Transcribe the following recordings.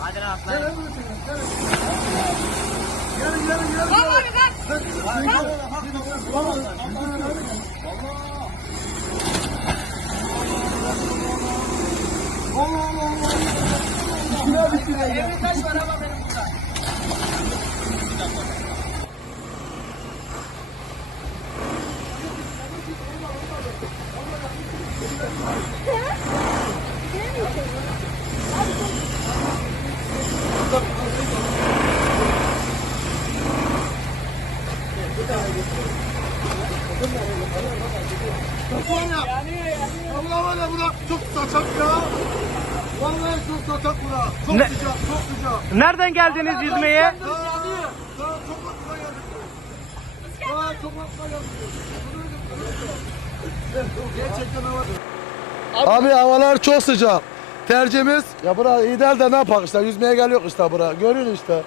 Hadi lan atla. Kalk abi kalk. Evin taş var ama benim burada. Allah var ya bura çok saçak ya. Vallahi çok saçak bura. Çok Ne? sıcak, çok sıcak. Nereden geldiniz yüzmeye? Daha, daha çok aklıma geldi. Daha çok aklıma geldi. Gerçekten hava. Abi havalar çok sıcak. Tercihimiz ya bura ideal de ne yapak işte yüzmeye geliyor işte bura. Görüyorsun işte.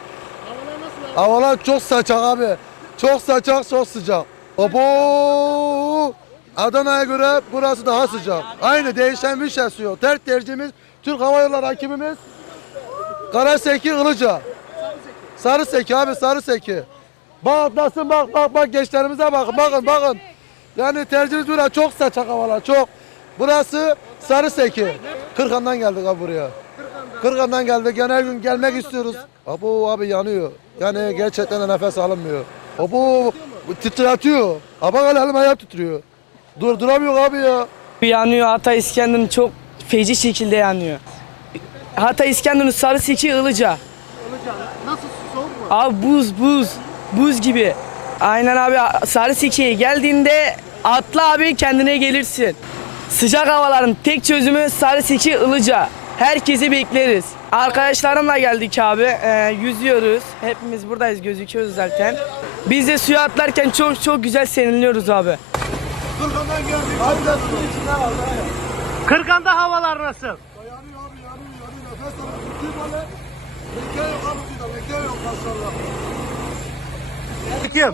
Havalar çok sıcak abi. Çok sıcak, çok sıcak. Obo! Adana'ya göre burası daha sıcak. Aynı değişen bir şey yok. Ter tercihimiz Türk Hava Yolları rakibimiz Karaseki Ilıca. Sarı Seki abi Sarı Seki. Bak nasıl bak bak bak gençlerimize bakın bakın bakın. Yani tercihimiz burası çok sıcak havalar çok. Burası Sarı Seki. Kırkan'dan geldik abi buraya. Kırkan'dan geldik. Her gün gelmek istiyoruz. Abo abi yanıyor. Yani gerçekten de nefes alınmıyor. Bu titretiyor. Abi elim ayağım titriyor. Dur duramıyor abi ya. Yanıyor Hatay İskenderun çok feci şekilde yanıyor. Hatay İskenderun Sarıseki Ilıca. Nasıl soğuk mu? Abi buz buz buz gibi. Aynen abi Sarıseki'ye geldiğinde atla abi kendine gelirsin. Sıcak havaların tek çözümü Sarıseki Ilıca. Herkesi bekleriz. Arkadaşlarımla geldik abi. Ee, yüzüyoruz. Hepimiz buradayız gözüküyoruz zaten. Biz de suya atlarken çok çok güzel serinliyoruz abi. Kırkan'dan geldik. Abi de suyun içinde var. Kırkan'da havalar nasıl? Yanıyor abi yanıyor yanıyor. Nefes alıyor. Ciddi böyle. Leke yok abi burada. Leke yok maşallah. Kim?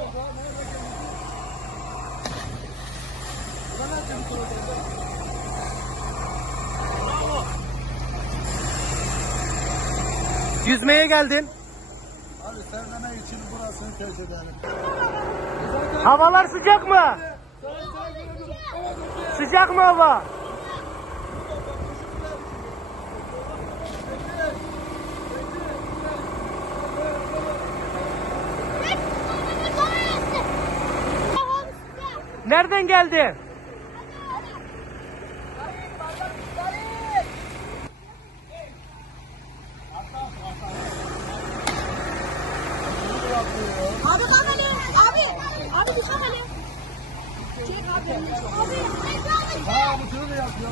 Yüzmeye geldin. Abi sevmemek için burasını tercih ederim. Havalar sıcak mı? Sıcak mı hava? Nereden geldin? Abi kalk hele. Abi. Abi bir kalk hele. Çek abi. Abi. Ha bu türlü yapıyor.